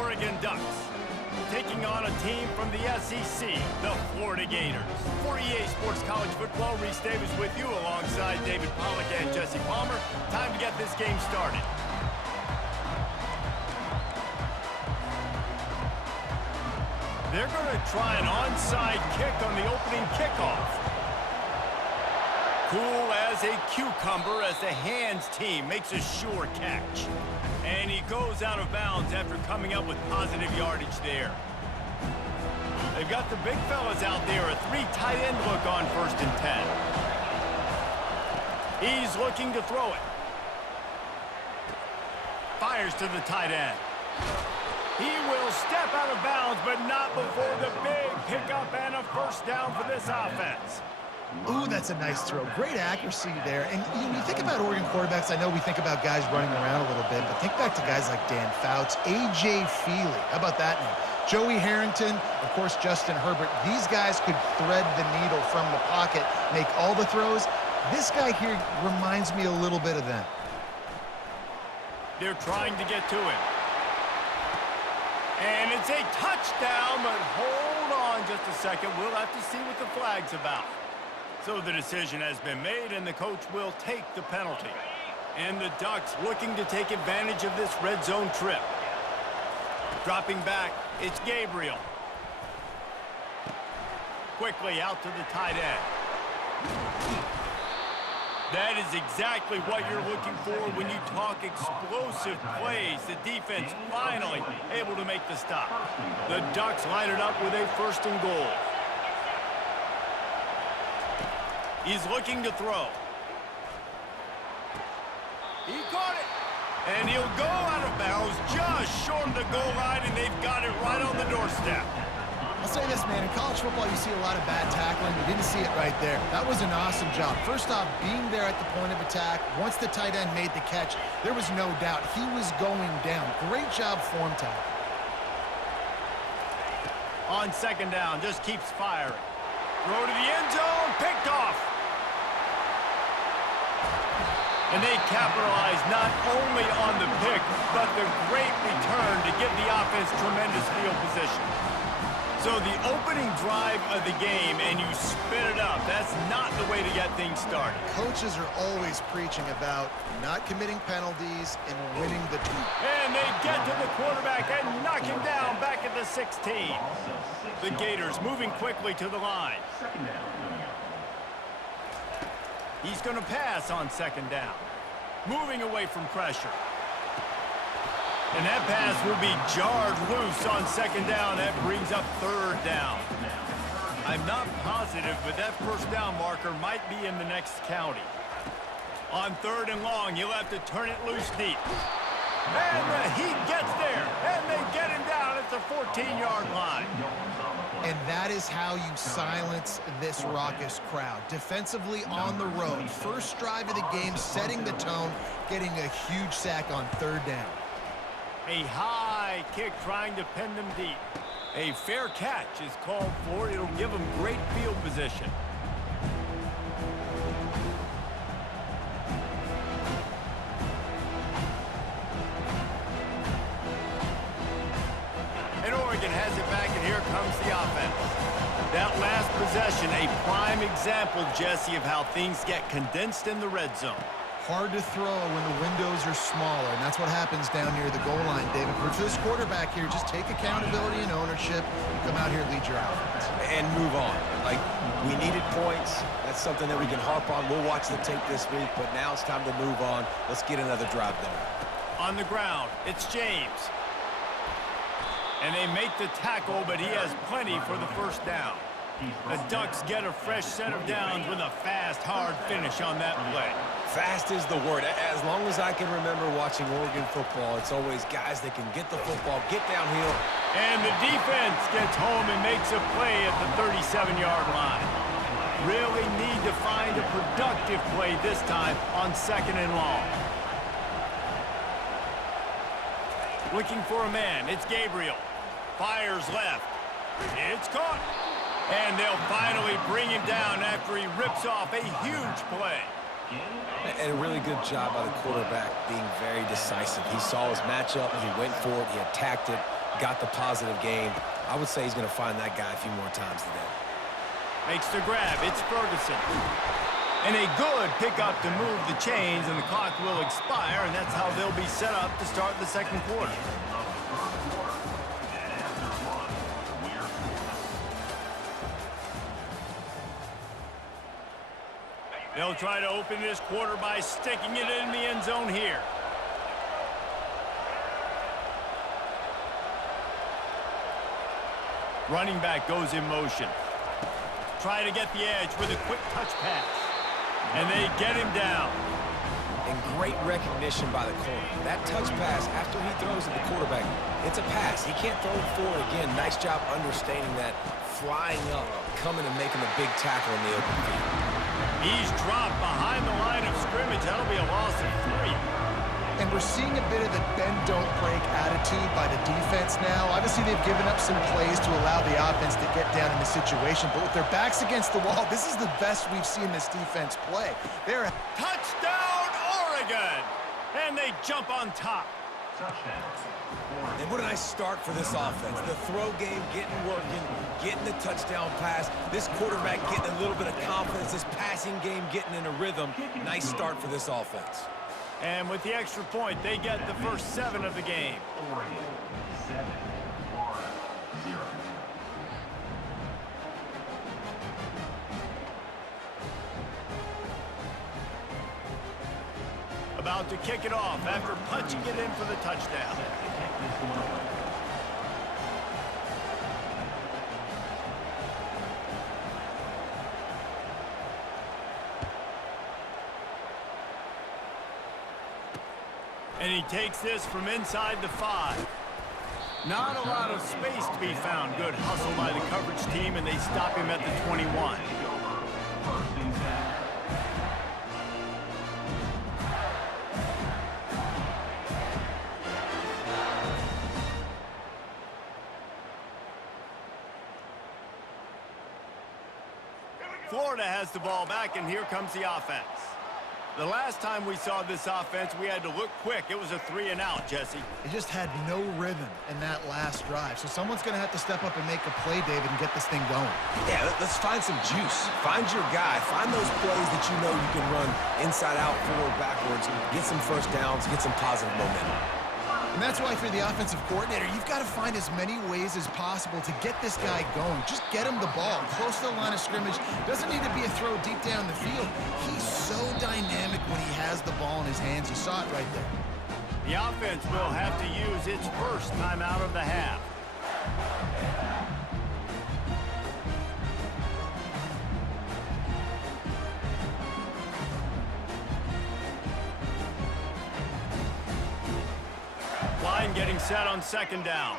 Oregon Ducks, taking on a team from the SEC, the Florida Gators. For EA Sports College Football, Reese Davis with you alongside David Pollack and Jesse Palmer. Time to get this game started. They're going to try an onside kick on the opening kickoff. Cool as a cucumber as the hands team makes a sure catch. And he goes out of bounds after coming up with positive yardage there. They've got the big fellas out there, a 3 tight end look on 1st and 10. He's looking to throw it. Fires to the tight end. He will step out of bounds, but not before the big pickup and a 1st down for this offense. Ooh, that's a nice throw. Great accuracy there. And you think about Oregon quarterbacks, I know we think about guys running around a little bit, but think back to guys like Dan Fouts, A.J. Feely. How about that name? Joey Harrington, of course, Justin Herbert. These guys could thread the needle from the pocket, make all the throws. This guy here reminds me a little bit of them. They're trying to get to him. And it's a touchdown, but hold on just a second. We'll have to see what the flag's about. So the decision has been made, and the coach will take the penalty. And the Ducks looking to take advantage of this red zone trip. Dropping back, it's Gabriel. Quickly out to the tight end. That is exactly what you're looking for when you talk explosive plays. The defense finally able to make the stop. The Ducks line it up with a 1st and goal. He's looking to throw. He caught it. And he'll go out of bounds just short of the goal line, and they've got it right on the doorstep. I'll say this, man. In college football, you see a lot of bad tackling. You didn't see it right there. That was an awesome job. First off, being there at the point of attack. Once the tight end made the catch, there was no doubt he was going down. Great job form tackle. On 2nd down, just keeps firing. Throw to the end zone, picked off. And they capitalize not only on the pick, but the great return to give the offense tremendous field position. So the opening drive of the game, and you spin it up. That's not the way to get things started. Coaches are always preaching about not committing penalties and winning the team. And they get to the quarterback and knock him down back at the 16. The Gators moving quickly to the line. He's going to pass on 2nd down. Moving away from pressure. And that pass will be jarred loose on 2nd down. That brings up 3rd down. I'm not positive, but that 1st down marker might be in the next county. On 3rd and long, you'll have to turn it loose deep. And he gets there, and they get him down at the 14-yard line. And that is how you silence this raucous crowd. Defensively on the road. First drive of the game, setting the tone, getting a huge sack on 3rd down. A high kick trying to pin them deep. A fair catch is called for. It'll give them great field position. And Oregon has it back, and here comes the offense. That last possession, a prime example, Jesse, of how things get condensed in the red zone. Hard to throw when the windows are smaller, and that's what happens down near the goal line, David. For this quarterback here, just take accountability and ownership and come out here and lead your offense. And move on. Like, we needed points. That's something that we can harp on. We'll watch the tape this week, but now it's time to move on. Let's get another drive there. On the ground, it's James. And they make the tackle, but he has plenty for the 1st down. The Ducks get a fresh set of downs with a fast, hard finish on that play. Fast is the word. As long as I can remember watching Oregon football, it's always guys that can get the football, get downhill. And the defense gets home and makes a play at the 37-yard line. Really need to find a productive play this time on 2nd and long. Looking for a man. It's Gabriel. Fires left. It's caught. And they'll finally bring him down after he rips off a huge play. And a really good job by the quarterback being very decisive. He saw his matchup, he went for it, he attacked it. got the positive game. I would say he's going to find that guy a few more times today. Makes the grab. It's Ferguson. And a good pickup to move the chains, and the clock will expire, and that's how they'll be set up to start the second quarter. They'll try to open this quarter by sticking it in the end zone here. Running back goes in motion. Try to get the edge with a quick touch pass. And they get him down. And great recognition by the corner. That touch pass, after he throws at the quarterback, it's a pass. He can't throw it forward again. Nice job understanding that, flying up, coming and making a big tackle in the open field. He's dropped behind the line of scrimmage. That'll be a loss of 3. And we're seeing a bit of the bend-don't-break attitude by the defense now. Obviously, they've given up some plays to allow the offense to get down in the situation. But with their backs against the wall, this is the best we've seen this defense play. They're Touchdown, Oregon! And they jump on top. And what a nice start for this offense. The throw game getting working, getting the touchdown pass. This quarterback getting a little bit of confidence. This passing game getting in a rhythm. Nice start for this offense. And with the extra point, they get the first 7 of the game. Oregon, 7, Florida, 0. About to kick it off after punching it in for the touchdown. And he takes this from inside the 5. Not a lot of space to be found. Good hustle by the coverage team, and they stop him at the 21. Florida has the ball back, and here comes the offense. The last time we saw this offense, we had to look quick. It was a 3-and-out, Jesse. They just had no rhythm in that last drive. So someone's going to have to step up and make a play, David, and get this thing going. Yeah, let's find some juice. Find your guy. Find those plays that you know you can run inside out, forward, backwards, get some first downs, get some positive momentum. And that's why for the offensive coordinator, you've got to find as many ways as possible to get this guy going. Just get him the ball close to the line of scrimmage. Doesn't need to be a throw deep down the field. He's so dynamic when he has the ball in his hands. You saw it right there. The offense will have to use its first timeout of the half. Line getting set on 2nd down.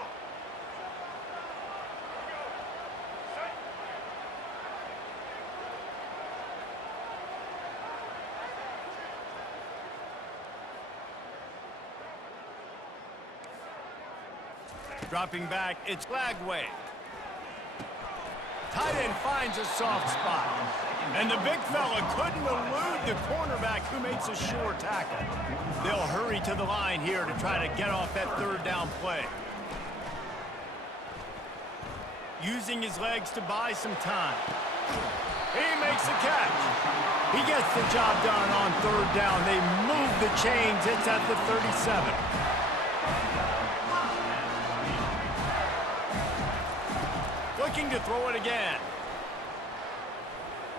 Dropping back, it's Lagway. Tight end finds a soft spot. And the big fella couldn't elude the cornerback who makes a sure tackle. They'll hurry to the line here to try to get off that 3rd down play. Using his legs to buy some time. He makes the catch. He gets the job done on 3rd down. They move the chains. It's at the 37. Looking to throw it again.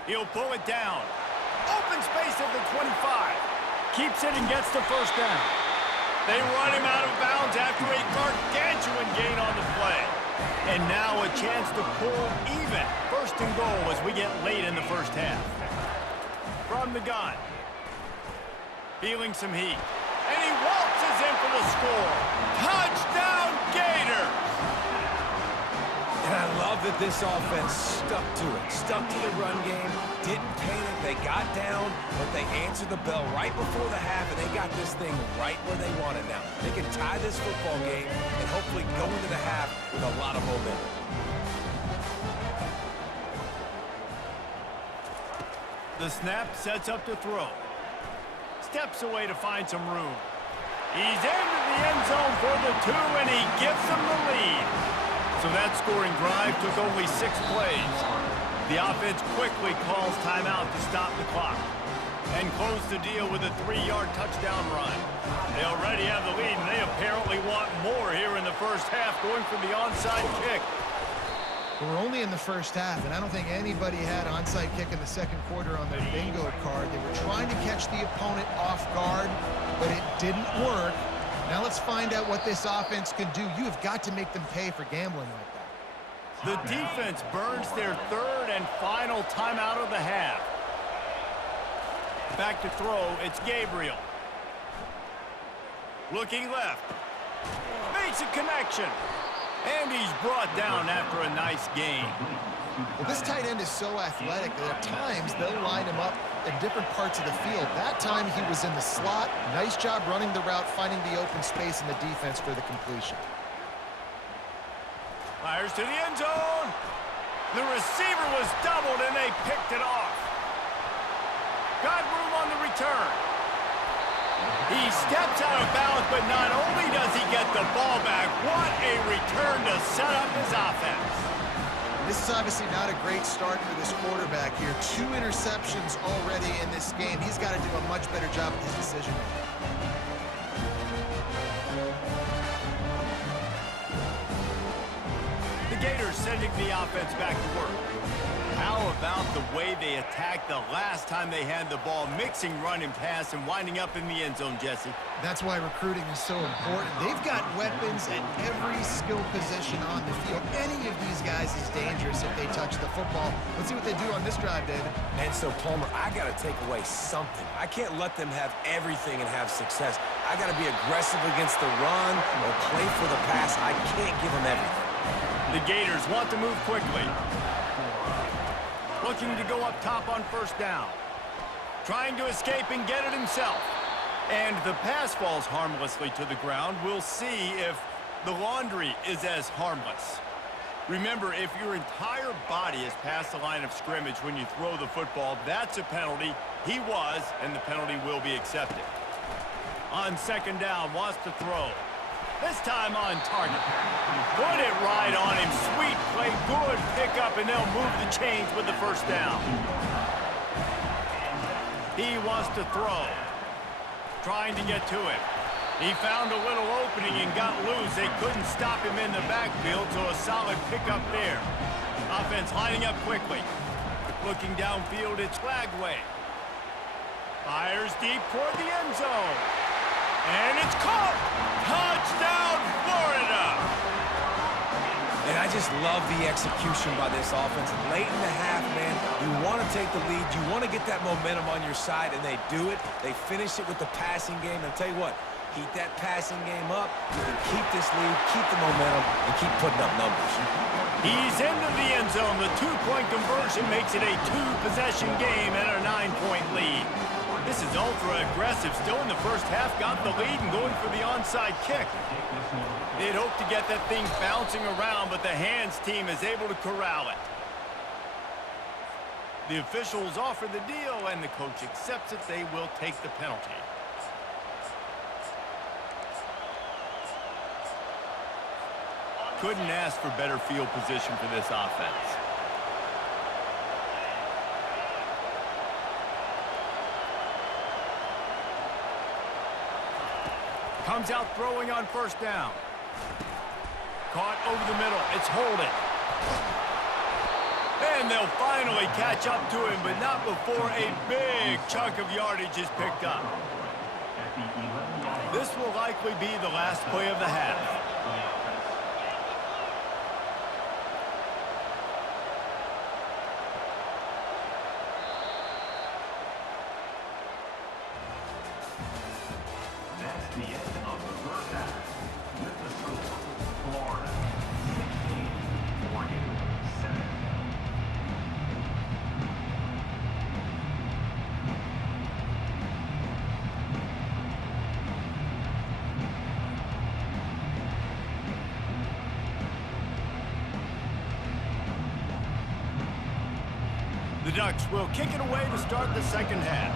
He'll pull it down. Open space at the 25. Keeps it and gets the first down. They run him out of bounds after a gargantuan gain on the play. And now a chance to pull even. 1st and goal as we get late in the first half. From the gun. Feeling some heat. And he waltzes in for the score. Touchdown Gators! And I love that this offense stuck to it, stuck to the run game, didn't panic, they got down, but they answered the bell right before the half, and they got this thing right where they want it now. They can tie this football game and hopefully go into the half with a lot of momentum. The snap sets up to throw. Steps away to find some room. He's into the end zone for the 2, and he gives them the lead. So that scoring drive took only 6 plays. The offense quickly calls timeout to stop the clock and close the deal with a 3-yard touchdown run. They already have the lead, and they apparently want more here in the first half, going for the onside kick. We're only in the first half, and I don't think anybody had onside kick in the second quarter on their bingo card. They were trying to catch the opponent off guard, but it didn't work. Now let's find out what this offense can do. You have got to make them pay for gambling like that. The defense burns their 3rd and final timeout of the half. Back to throw, it's Gabriel. Looking left. Makes a connection. And he's brought down after a nice gain. Well, this tight end is so athletic that at times they'll line him up in different parts of the field. That time he was in the slot. Nice job running the route, finding the open space in the defense for the completion. Fires to the end zone. The receiver was doubled, and they picked it off. Got room on the return. He steps out of bounds, but not only does he get the ball back, what a return to set up his offense. This is obviously not a great start for this quarterback here. 2 interceptions already in this game. He's got to do a much better job with his decision-making. The Gators sending the offense back to work. How about the way they attacked the last time they had the ball, mixing run and pass and winding up in the end zone, Jesse? That's why recruiting is so important. They've got weapons at every skill position on the field. Any of these guys is dangerous if they touch the football. Let's see what they do on this drive, David. And so, Palmer, I got to take away something. I can't let them have everything and have success. I got to be aggressive against the run or play for the pass. I can't give them everything. The Gators want to move quickly. Looking to go up top on first down. Trying to escape and get it himself. And the pass falls harmlessly to the ground. We'll see if the laundry is as harmless. Remember, if your entire body is past the line of scrimmage when you throw the football, that's a penalty. He was, and the penalty will be accepted. On second down, wants to throw. This time on target. Put it right on him. Sweet play, good pickup, and they'll move the chains with the first down. He wants to throw. Trying to get to it. He found a little opening and got loose. They couldn't stop him in the backfield, so a solid pickup there. Offense lining up quickly. Looking downfield, it's Flagway. Fires deep toward the end zone. And it's caught! Touchdown, Florida! And I just love the execution by this offense. Late in the half, man, you want to take the lead. You want to get that momentum on your side, and they do it. They finish it with the passing game. And I'll tell you what, keep that passing game up. You can keep this lead, keep the momentum, and keep putting up numbers. He's into the end zone. The 2-point conversion makes it a 2-possession game and a 9-point lead. This is ultra-aggressive. Still in the first half, got the lead and going for the onside kick. They'd hoped to get that thing bouncing around, but the hands team is able to corral it. The officials offer the deal, and the coach accepts it. They will take the penalty. Couldn't ask for better field position for this offense. Comes out throwing on first down. Caught over the middle. It's holding. And they'll finally catch up to him, but not before a big chunk of yardage is picked up. This will likely be the last play of the half. That's the end of the first half. With the score, Florida 16, Oregon 7. The Ducks will kick it away to start the second half.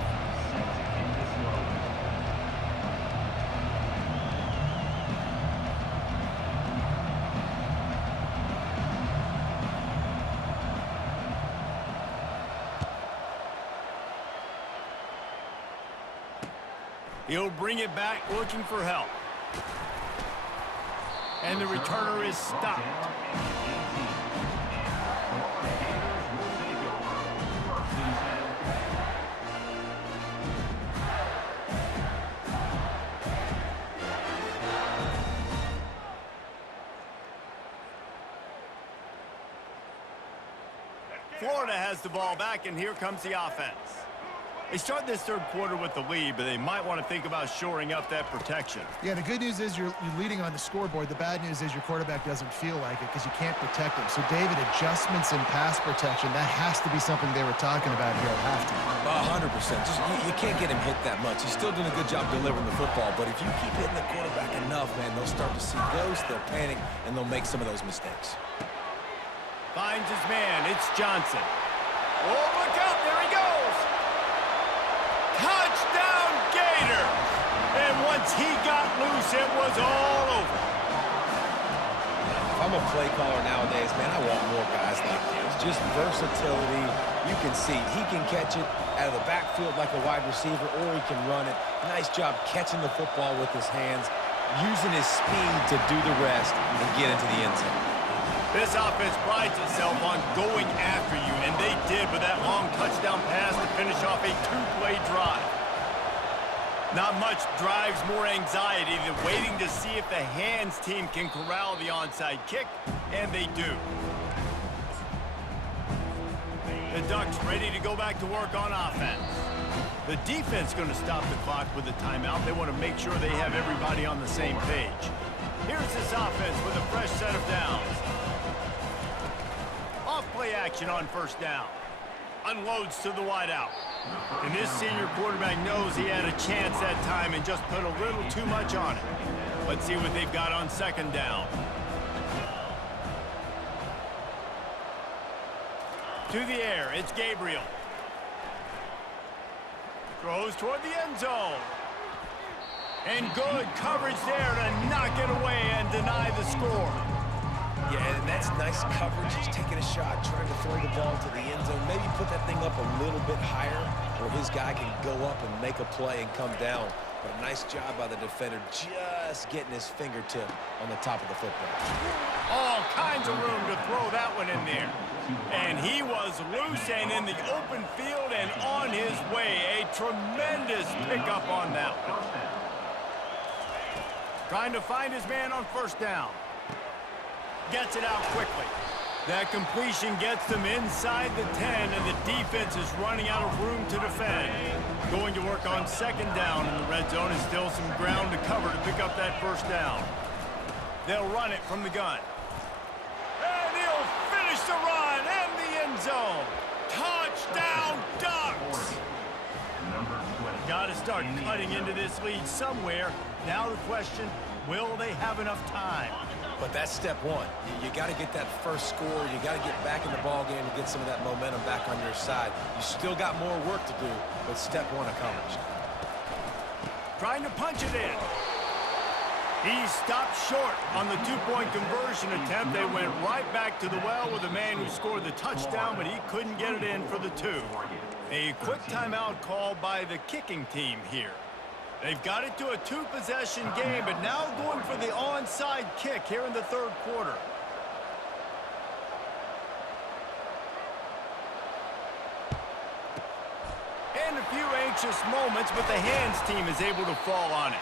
He'll bring it back looking for help. And the returner is stopped. Florida has the ball back, and here comes the offense. They start this third quarter with the lead, but they might want to think about shoring up that protection. Yeah, the good news is you're leading on the scoreboard. The bad news is your quarterback doesn't feel like it because you can't protect him. So, David, adjustments in pass protection, that has to be something they were talking about here at halftime. 100%. Just, you can't get him hit that much. He's still doing a good job delivering the football, but if you keep hitting the quarterback enough, man, they'll start to see ghosts, they'll panic, and they'll make some of those mistakes. Finds his man. It's Johnson. Oh, look out. There he goes. Touchdown, Gator! And once he got loose, it was all over. If I'm a play caller nowadays, man, I want more guys like this. Just versatility. You can see he can catch it out of the backfield like a wide receiver, or he can run it. Nice job catching the football with his hands, using his speed to do the rest and get into the end zone. This offense prides itself on going after you, and they did with that long touchdown pass to finish off a two-play drive. Not much drives more anxiety than waiting to see if the hands team can corral the onside kick, and they do. The Ducks ready to go back to work on offense. The defense going to stop the clock with a timeout. They want to make sure they have everybody on the same page. Here's this offense with a fresh set of downs. Off-play action on first down. Unloads to the wideout. And this senior quarterback knows he had a chance that time and just put a little too much on it. Let's see what they've got on second down. To the air, it's Gabriel. Throws toward the end zone. And good coverage there to knock it away and deny the score. Yeah, and that's nice coverage. He's taking a shot, trying to throw the ball to the end zone. Maybe put that thing up a little bit higher where his guy can go up and make a play and come down. But a nice job by the defender just getting his fingertip on the top of the football. All kinds of room to throw that one in there. And he was loose and in the open field and on his way. A tremendous pickup on that one. Trying to find his man on first down. Gets it out quickly. That completion gets them inside the 10, and the defense is running out of room to defend. Going to work on second down in the red zone, and still some ground to cover to pick up that first down. They'll run it from the gun. And he'll finish the run and the end zone. Touchdown, Ducks! Got to start cutting into this lead somewhere. Now the question, will they have enough time? But that's step one. You got to get that first score. You got to get back in the ball game and get some of that momentum back on your side. You still got more work to do, but step one accomplished. Trying to punch it in. He stopped short on the two-point conversion attempt. They went right back to the well with the man who scored the touchdown, but he couldn't get it in for the two. A quick timeout called by the kicking team here. They've got it to a two-possession game, but now going for the onside kick here in the third quarter. And a few anxious moments, but the hands team is able to fall on it.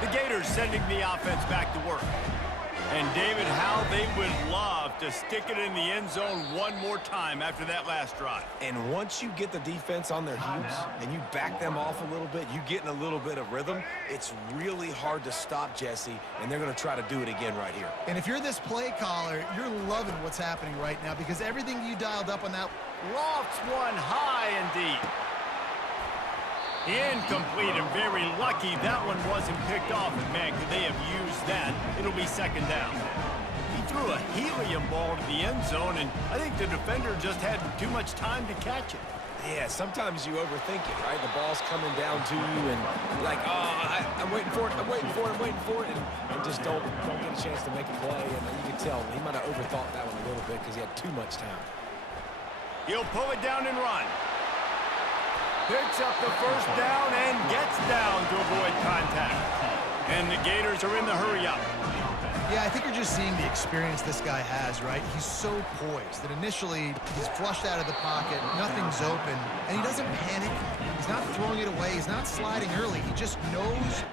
The Gators sending the offense back to work. And, David, how they would love to stick it in the end zone one more time after that last drive. And once you get the defense on their heels and you back them off a little bit, you get in a little bit of rhythm, it's really hard to stop, Jesse, and they're going to try to do it again right here. And if you're this play caller, you're loving what's happening right now because everything you dialed up on that. Lofts one high and deep. Incomplete and very lucky that one wasn't picked off. And, man, could they have used that? It'll be second down. He threw a helium ball to the end zone, and I think the defender just had too much time to catch it. Yeah, sometimes you overthink it, right? The ball's coming down to you, and you're like, oh, I'm waiting for it, I'm waiting for it, I'm waiting for it, and just don't get a chance to make a play. And you can tell he might have overthought that one a little bit because he had too much time. He'll pull it down and run. Picks up the first down and gets down to avoid contact. And the Gators are in the hurry-up. Yeah, I think you're just seeing the experience this guy has, right? He's so poised that initially he's flushed out of the pocket, nothing's open, and he doesn't panic. He's not throwing it away. He's not sliding early. He just knows.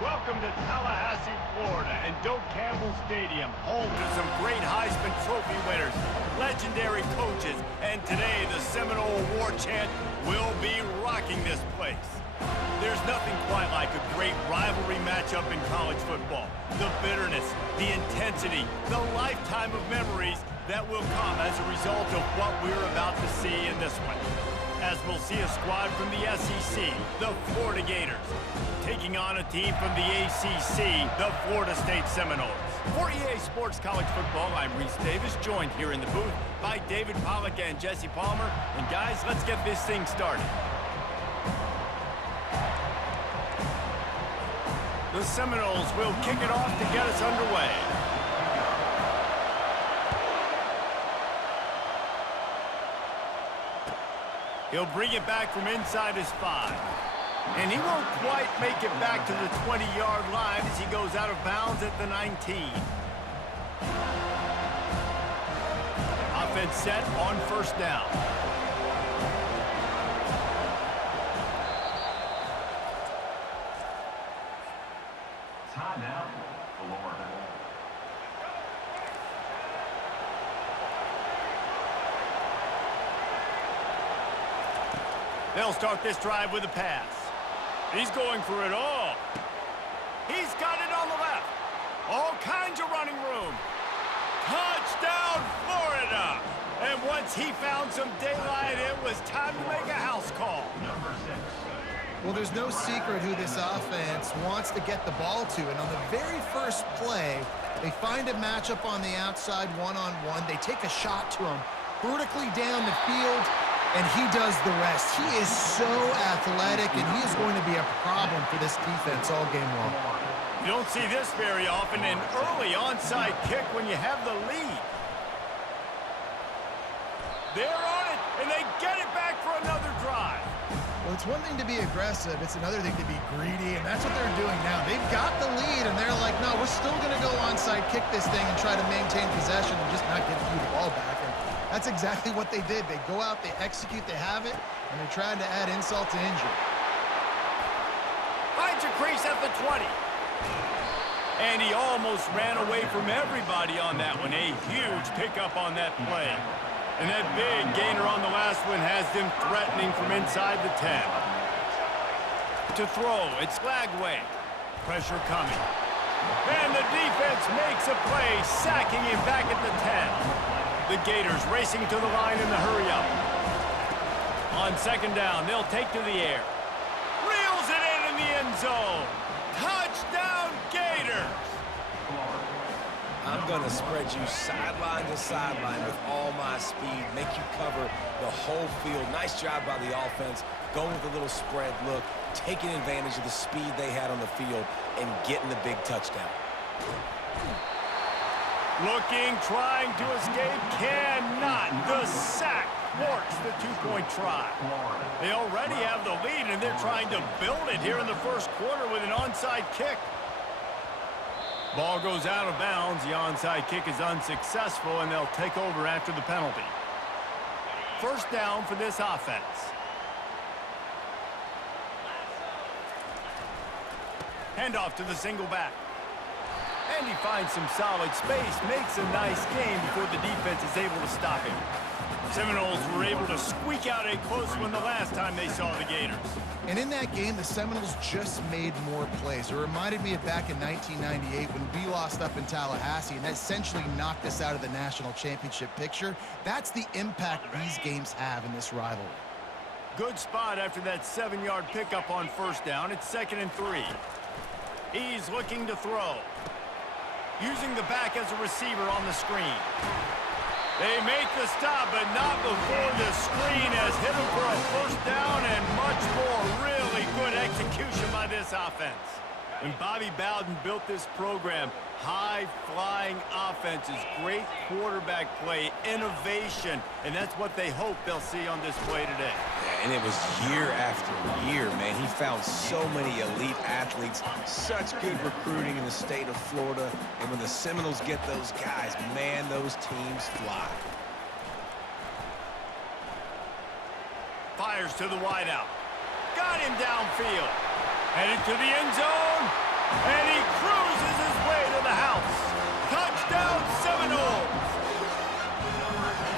Welcome to Tallahassee, Florida, and Doak Campbell Stadium, home to some great Heisman Trophy winners, legendary coaches, and today the Seminole War Chant will be rocking this place. There's nothing quite like a great rivalry matchup in college football. The bitterness, the intensity, the lifetime of memories that will come as a result of what we're about to see in this one. As we'll see a squad from the SEC, the Florida Gators, taking on a team from the ACC, the Florida State Seminoles. For EA Sports College Football, I'm Reese Davis, joined here in the booth by David Pollack and Jesse Palmer. And guys, let's get this thing started. The Seminoles will kick it off to get us underway. He'll bring it back from inside his 5. And he won't quite make it back to the 20-yard line as he goes out of bounds at the 19. Offense set on first down. Timeout, Florida. They'll start this drive with a pass. He's going for it all. He's got it on the left. All kinds of running room. Touchdown, Florida! And once he found some daylight, it was time to make a house call. Number 6. Well, there's no secret who this offense wants to get the ball to. And on the very first play, they find a matchup on the outside one-on-one. They take a shot to him vertically down the field, and he does the rest. He is so athletic, and he is going to be a problem for this defense all game long. You don't see this very often, an early onside kick when you have the lead. They're on it, and they get it back for another drive. Well, it's one thing to be aggressive. It's another thing to be greedy, and that's what they're doing now. They've got the lead, and they're like, no, we're still going to go onside, kick this thing, and try to maintain possession and just not give you the ball back. And that's exactly what they did. They go out, they execute, they have it, and they're trying to add insult to injury. Finds a crease at the 20. And he almost ran away from everybody on that one. A huge pickup on that play. And that big gainer on the last one has them threatening from inside the 10. To throw, it's Lagway. Pressure coming. And the defense makes a play, sacking him back at the 10. The Gators racing to the line in the hurry-up. On second down, they'll take to the air. Reels it in the end zone. Touchdown, Gators! I'm going to spread you sideline to sideline with all my speed, make you cover the whole field. Nice job by the offense, going with a little spread look, taking advantage of the speed they had on the field, and getting the big touchdown. Looking, trying to escape, cannot. The sack thwarts the two-point try. They already have the lead, and they're trying to build it here in the first quarter with an onside kick. Ball goes out of bounds. The onside kick is unsuccessful, and they'll take over after the penalty. First down for this offense. Handoff to the single back. And he finds some solid space, makes a nice game before the defense is able to stop him. Seminoles were able to squeak out a close one the last time they saw the Gators. And in that game, the Seminoles just made more plays. It reminded me of back in 1998 when we lost up in Tallahassee, and that essentially knocked us out of the national championship picture. That's the impact these games have in this rivalry. Good spot after that 7-yard pickup on first down. It's 2nd and 3. He's looking to throw. Using the back as a receiver on the screen. They make the stop, but not before the screen has hit him for a first down and much more. Really good execution by this offense. When Bobby Bowden built this program, high-flying offenses, great quarterback play, innovation, and that's what they hope they'll see on display today. Yeah, and it was year after year, man. He found so many elite athletes, such good recruiting in the state of Florida, and when the Seminoles get those guys, man, those teams fly. Fires to the wideout. Got him downfield. Headed to the end zone. And he cruises his way to the house. Touchdown, Seminoles!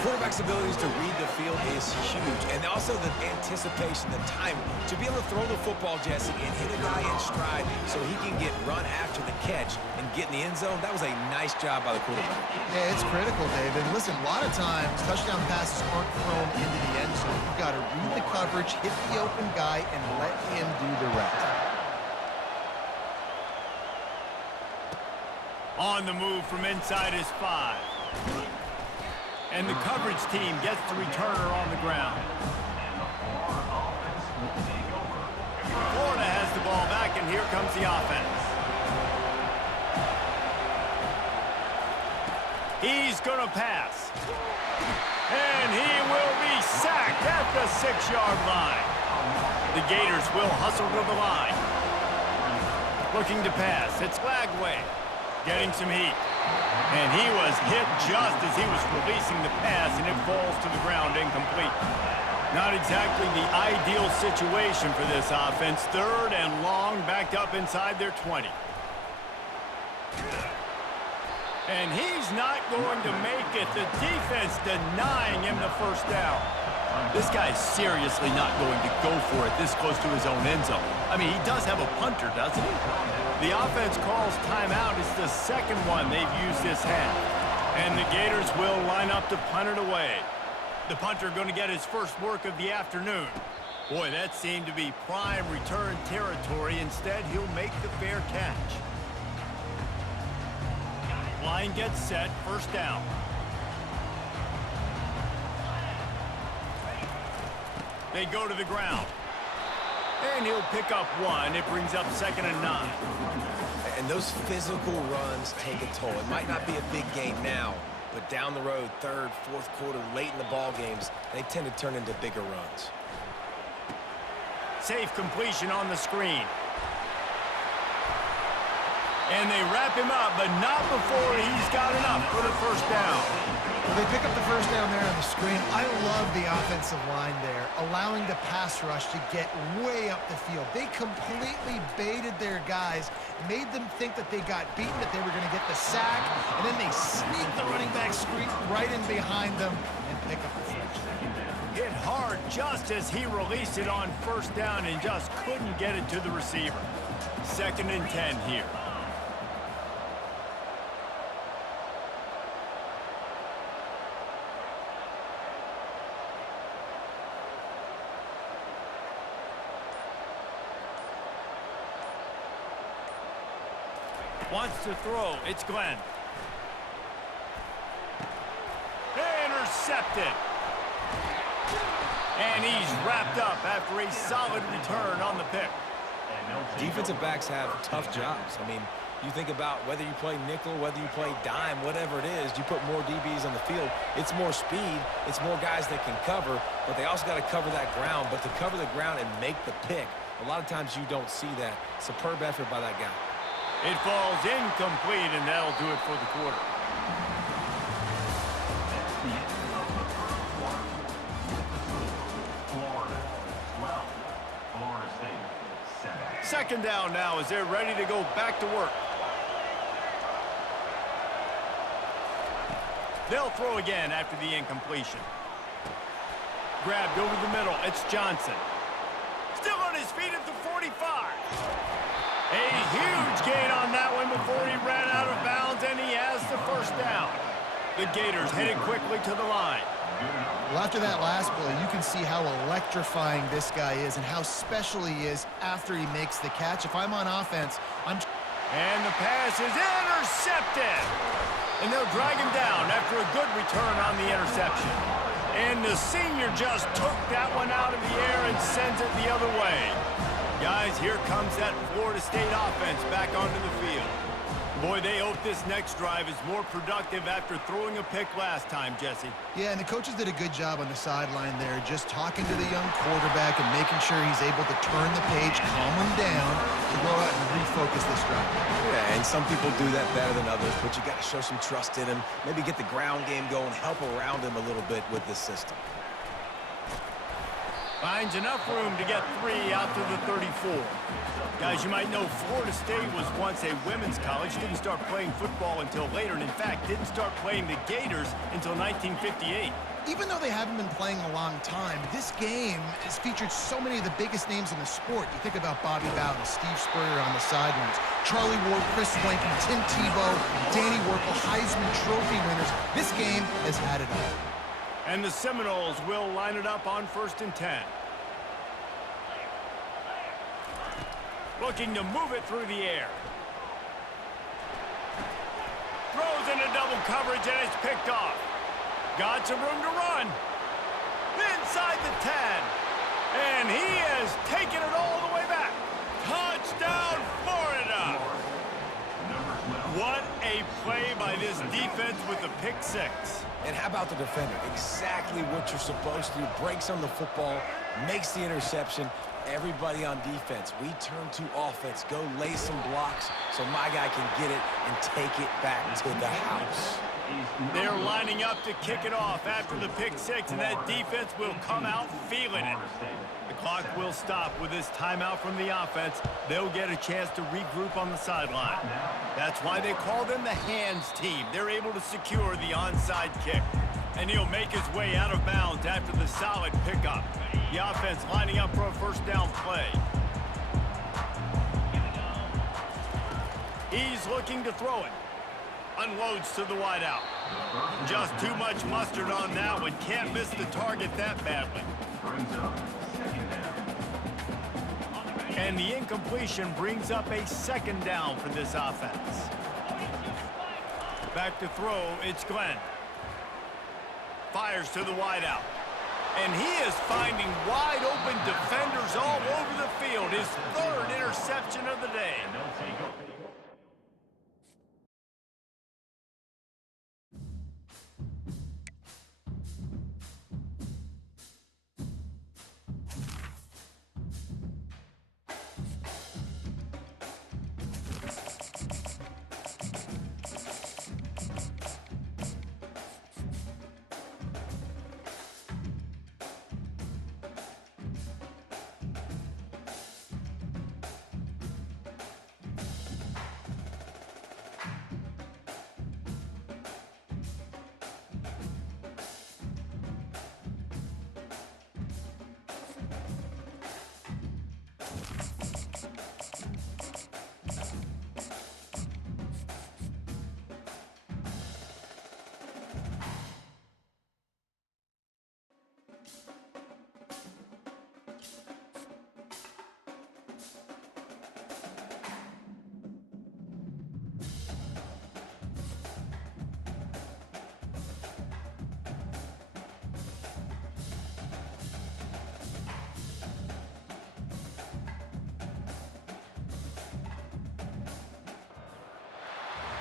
Quarterback's abilities to read the field is huge, and also the anticipation, the timing. To be able to throw the football, Jesse, and hit a guy in stride so he can get run after the catch and get in the end zone, that was a nice job by the quarterback. Yeah, it's critical, David. Listen, a lot of times, touchdown passes aren't thrown into the end zone. You've got to read the coverage, hit the open guy, and let him do the rest. On the move from inside his 5. And the coverage team gets the returner on the ground. Florida has the ball back, and here comes the offense. He's going to pass. And he will be sacked at the 6-yard line. The Gators will hustle to the line. Looking to pass. It's Lagway. Getting some heat. And he was hit just as he was releasing the pass, and it falls to the ground incomplete. Not exactly the ideal situation for this offense. 3rd and long, backed up inside their 20. And he's not going to make it. The defense denying him the first down. This guy's seriously not going to go for it this close to his own end zone. I mean, he does have a punter, doesn't he? The offense calls timeout. It's the second one they've used this half. And the Gators will line up to punt it away. The punter going to get his first work of the afternoon. Boy, that seemed to be prime return territory. Instead, he'll make the fair catch. Line gets set, first down. They go to the ground. And he'll pick up 1. It brings up 2nd and 9. And those physical runs take a toll. It might not be a big game now, but down the road, 3rd, 4th quarter, late in the ball games, they tend to turn into bigger runs. Safe completion on the screen. And they wrap him up, but not before he's got enough for the first down. Well, they pick up the first down there on the screen. I love the offensive line there, allowing the pass rush to get way up the field. They completely baited their guys, made them think that they got beaten, that they were going to get the sack, and then they sneak the running back screen right in behind them and pick up the first down. Hit hard just as he released it on first down and just couldn't get it to the receiver. 2nd and 10 here. Wants to throw. It's Glenn. Intercepted. And he's wrapped up after a solid return on the pick. Defensive backs have tough jobs. I mean, you think about whether you play nickel, whether you play dime, whatever it is, you put more DBs on the field. It's more speed. It's more guys that can cover, but they also got to cover that ground. But to cover the ground and make the pick, a lot of times you don't see that. Superb effort by that guy. It falls incomplete, and that'll do it for the quarter. Second down now as they're ready to go back to work. They'll throw again after the incompletion. Grabbed over the middle. It's Johnson. Still on his feet at the 45. A huge gain on that one before he ran out of bounds, and he has the first down. The Gators headed quickly to the line. Well, after that last play, you can see how electrifying this guy is and how special he is after he makes the catch. If I'm on offense, And the pass is intercepted. And they'll drag him down after a good return on the interception. And the senior just took that one out of the air and sends it the other way. Guys, here comes that Florida State offense back onto the field. Boy, they hope this next drive is more productive after throwing a pick last time, Jesse. Yeah, and the coaches did a good job on the sideline there, just talking to the young quarterback and making sure he's able to turn the page, calm him down, to go out and refocus this drive. Yeah, and some people do that better than others, but you got to show some trust in him. Maybe get the ground game going, help around him a little bit with this system. Finds enough room to get 3 out to the 34. Guys, you might know Florida State was once a women's college, didn't start playing football until later, and in fact, didn't start playing the Gators until 1958. Even though they haven't been playing a long time, this game has featured so many of the biggest names in the sport. You think about Bobby Bowden, Steve Spurrier on the sidelines, Charlie Ward, Chris Wanky, Tim Tebow, Danny Werkel, Heisman Trophy winners. This game has had it all. And the Seminoles will line it up on 1st and 10. Looking to move it through the air. Throws into double coverage and it's picked off. Got some room to run. Inside the 10. And he has taken it all the way back. Touchdown, Florida! What a play by this defense with the pick 6. And how about the defender? Exactly what you're supposed to do. Breaks on the football, makes the interception. Everybody on defense, we turn to offense. Go lay some blocks so my guy can get it and take it back to the house. They're lining up to kick it off after the pick 6, and that defense will come out feeling it. The clock will stop with this timeout from the offense. They'll get a chance to regroup on the sideline. That's why they call them the hands team. They're able to secure the onside kick. And he'll make his way out of bounds after the solid pickup. The offense lining up for a first down play. He's looking to throw it. Unloads to the wideout. Just too much mustard on that one. Can't miss the target that badly. And the incompletion brings up a 2nd down for this offense. Back to throw, it's Glenn. Fires to the wideout. And he is finding wide open defenders all over the field. His 3rd interception of the day.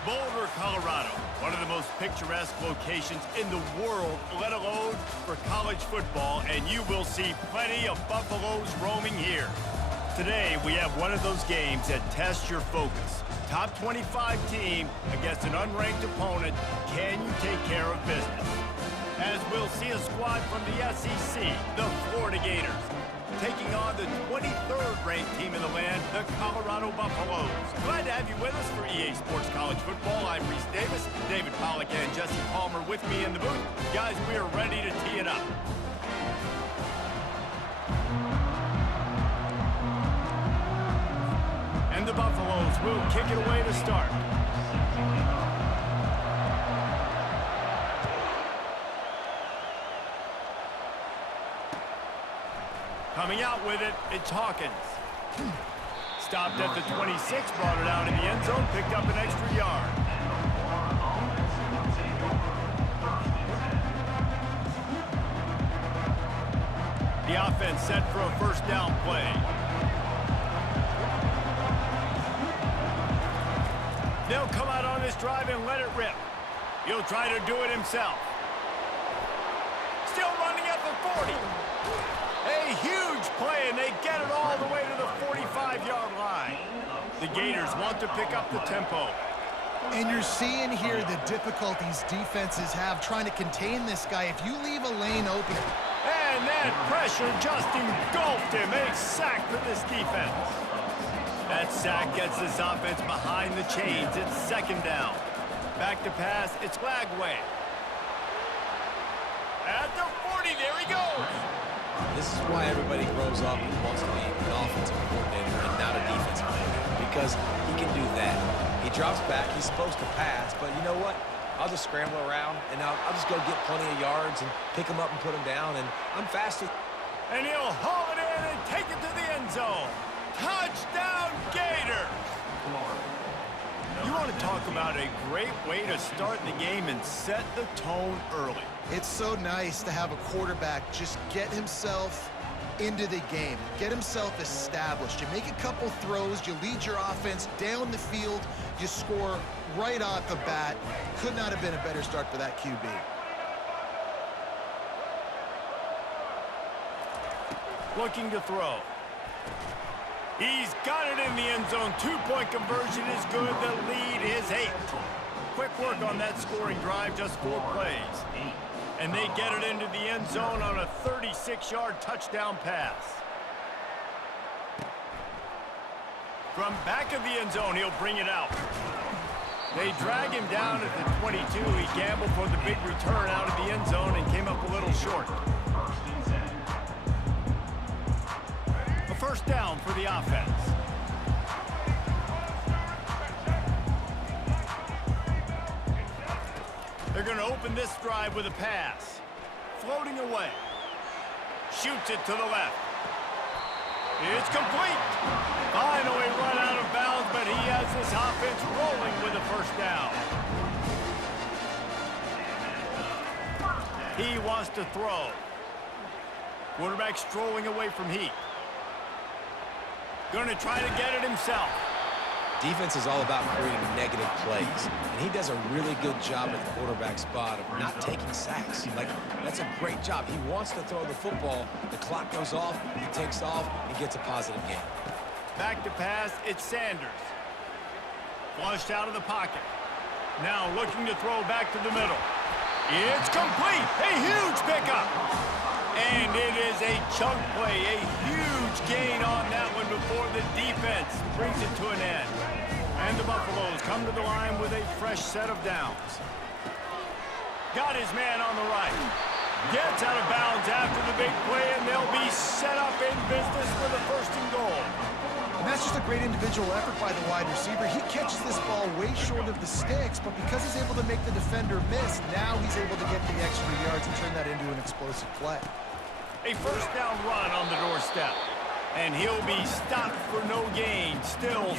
Boulder, Colorado, one of the most picturesque locations in the world, let alone for college football, and you will see plenty of Buffaloes roaming here. Today, we have one of those games that tests your focus. Top 25 team against an unranked opponent. Can you take care of business? As we'll see a squad from the SEC, the Florida Gators. taking on the 23rd ranked team in the land, the Colorado Buffaloes. Glad to have you with us for EA Sports College Football. I'm Reese Davis, David Pollack and Jesse Palmer with me in the booth. Guys, we are ready to tee it up. And the Buffaloes will kick it away to start. Coming out with it, it's Hawkins. Stopped at the 26, brought it out in the end zone, picked up an extra yard. The offense set for a first down play. They'll come out on this drive and let it rip. He'll try to do it himself. Still running at the 40. A huge play, and they get it all the way to the 45-yard line. The Gators want to pick up the tempo. And you're seeing here the difficulties defenses have trying to contain this guy. If you leave a lane open. And that pressure just engulfed him. A sack for this defense. That sack gets this offense behind the chains. It's second down. Back to pass, it's Lagway. At the 40, there he goes. This is why everybody grows up and wants to be an offensive coordinator and not a defensive coordinator, because he can do that. He drops back, he's supposed to pass, but you know what? I'll just scramble around, and I'll just go get plenty of yards and pick him up and put him down, and I'm faster. And he'll haul it in and take it to the end zone. Touchdown, Gators! You want to talk about a great way to start the game and set the tone early. It's so nice to have a quarterback just get himself into the game, get himself established. You make a couple throws, you lead your offense down the field, you score right off the bat. Could not have been a better start for that QB. Looking to throw. He's got it in the end zone. Two-point conversion is good. The lead is 8. Quick work on that scoring drive, just 4 plays. And they get it into the end zone on a 36-yard touchdown pass. From back of the end zone, he'll bring it out. They drag him down at the 22. He gambled for the big return out of the end zone and came up a little short. A first down for the offense. They're going to open this drive with a pass. Floating away. Shoots it to the left. It's complete. Finally run out of bounds, but he has this offense rolling with a first down. He wants to throw. Quarterback strolling away from heat. Going to try to get it himself. Defense is all about creating negative plays, and he does a really good job at the quarterback spot of not taking sacks. Like, that's a great job. He wants to throw the football. The clock goes off, he takes off, and gets a positive gain. Back to pass, it's Sanders. Flushed out of the pocket. Now looking to throw back to the middle. It's complete. A huge pickup. And it is a chunk play, a huge gain on that one before the defense brings it to an end. And the Buffaloes come to the line with a fresh set of downs. Got his man on the right. Gets out of bounds after the big play, and they'll be set up in business with a first and goal. And that's just a great individual effort by the wide receiver. He catches this ball way short of the sticks, but because he's able to make the defender miss, now he's able to get the extra yards and turn that into an explosive play. A first down run on the doorstep. And he'll be stopped for no gain. Still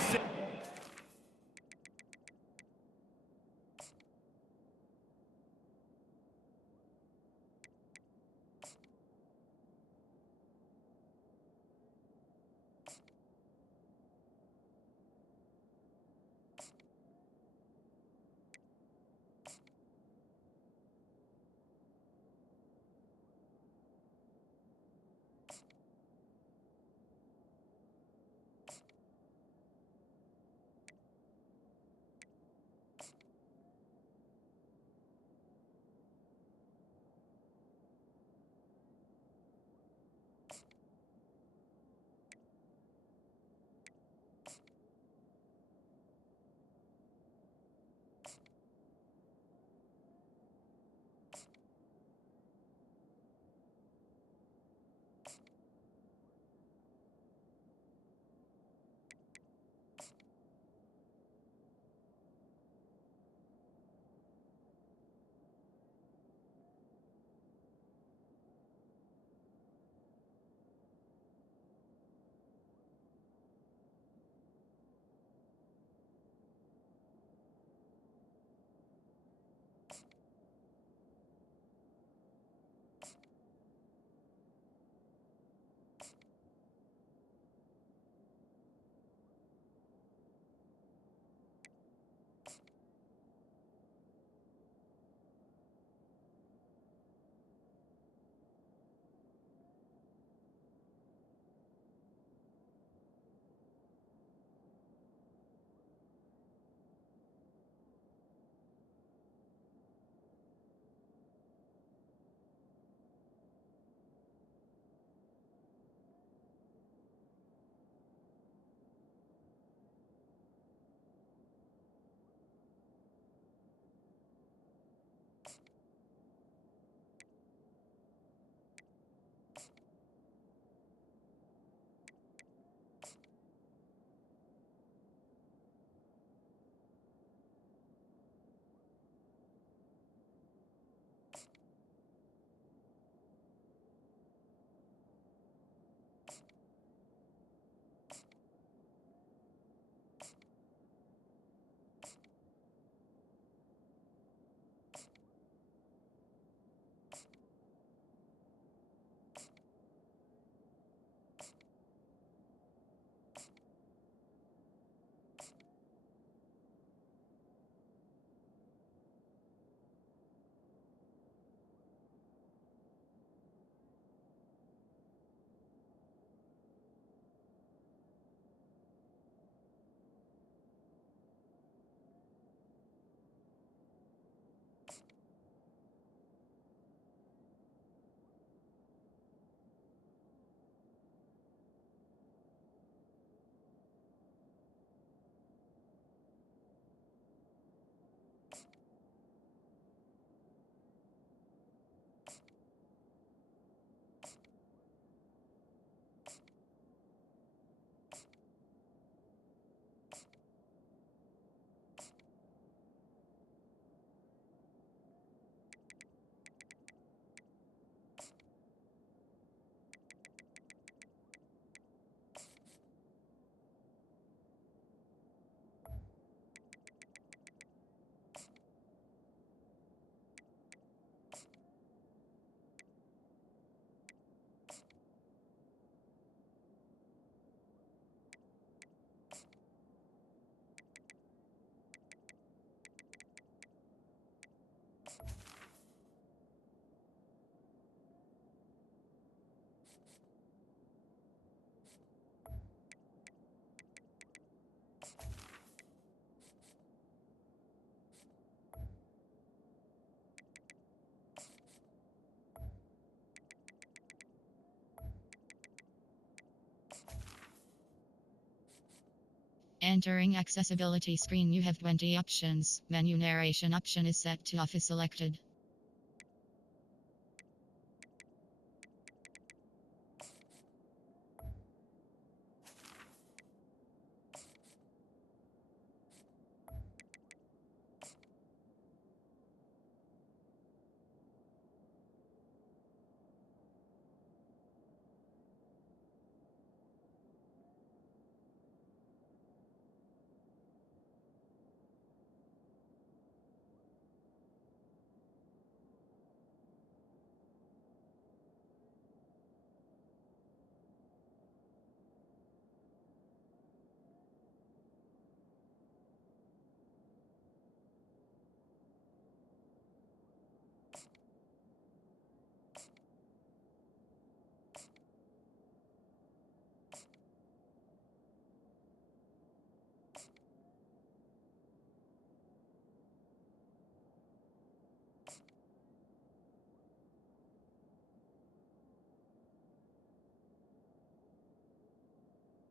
Entering accessibility screen, you have 20 options. Menu narration option is set to off is selected.